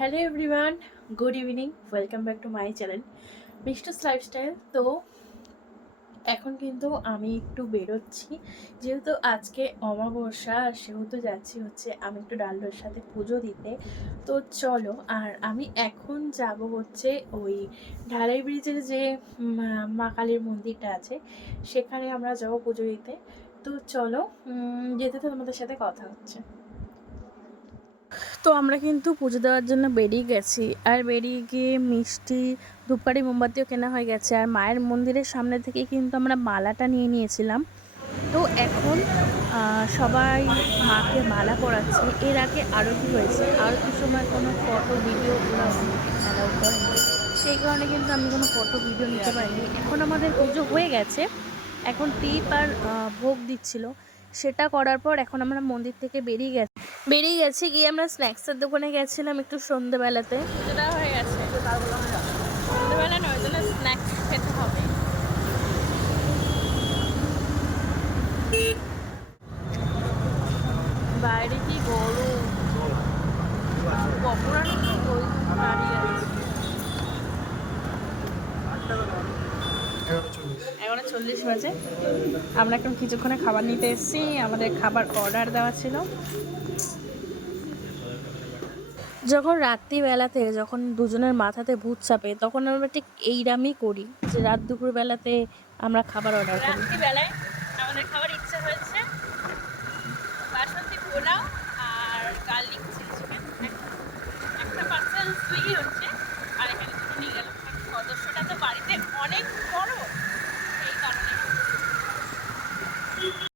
Hello everyone, good evening. Welcome back to my channel misters lifestyle. তো এখন কিন্তু আমি একটু বেরোচ্ছি, যেহেতু আজকে অমাবস্যা, সেহেতু যাচ্ছি হচ্ছে আমি একটু ডালডোর সাথে পুজো দিতে। তো চলো, আর আমি এখন যাব হচ্ছে ওই ঢালাই ব্রিজের যে মা কালীর মন্দিরটা আছে, সেখানে আমরা যাবো পুজো দিতে। তো চলো, যেতে তো তোমাদের সাথে কথা হচ্ছে। তো আমরা কিন্তু পুজো দেওয়ার জন্য বেরিয়ে গেছি, আর বেরিয়ে গিয়ে মিষ্টি, ধূপকাঠি, মোমবাতিও কেনা হয়ে গেছে। আর মায়ের মন্দিরের সামনে থেকে কিন্তু আমরা মালাটা নিয়ে নিয়েছিলাম। তো এখন সবাই মাকে মালা পরাচ্ছে। এর আগে আরতি হয়েছে, আরতির সময় কোনো ফটো ভিডিও ওরা অ্যালাউ করেনি, সেই কারণে কিন্তু আমি কোনো ফটো ভিডিও নিতে পারিনি। এখন আমাদের পুজো হয়ে গেছে, এখন টিপ আর ভোগ দিচ্ছিল, সেটা করার পর এখন আমরা মন্দির থেকে বেরিয়ে গেছি গিয়ে আমরা স্ন্যাক্সের দোকানে গেছিলাম একটু সন্ধ্যেবেলাতে। পুজোটা হয়ে গেছে, সন্ধ্যেবেলা নয়, ওই জন্য স্ন্যাক্স খেতে হবে। বাইরে কি গরম, কখন দাঁড়িয়ে আছে। 11:40 বাজে। আমরা এখন কিছুক্ষণে খাবার নিতে এসেছি, আমাদের খাবার অর্ডার দেওয়া ছিল। যখন রাত্রিবেলাতে, যখন দুজনের মাথাতে ভূত চাপে, তখন আমরা ঠিক এইরামই করি, যে রাত দুপুর বেলাতে আমরা খাবার অর্ডার করি। রাত্রিবেলায়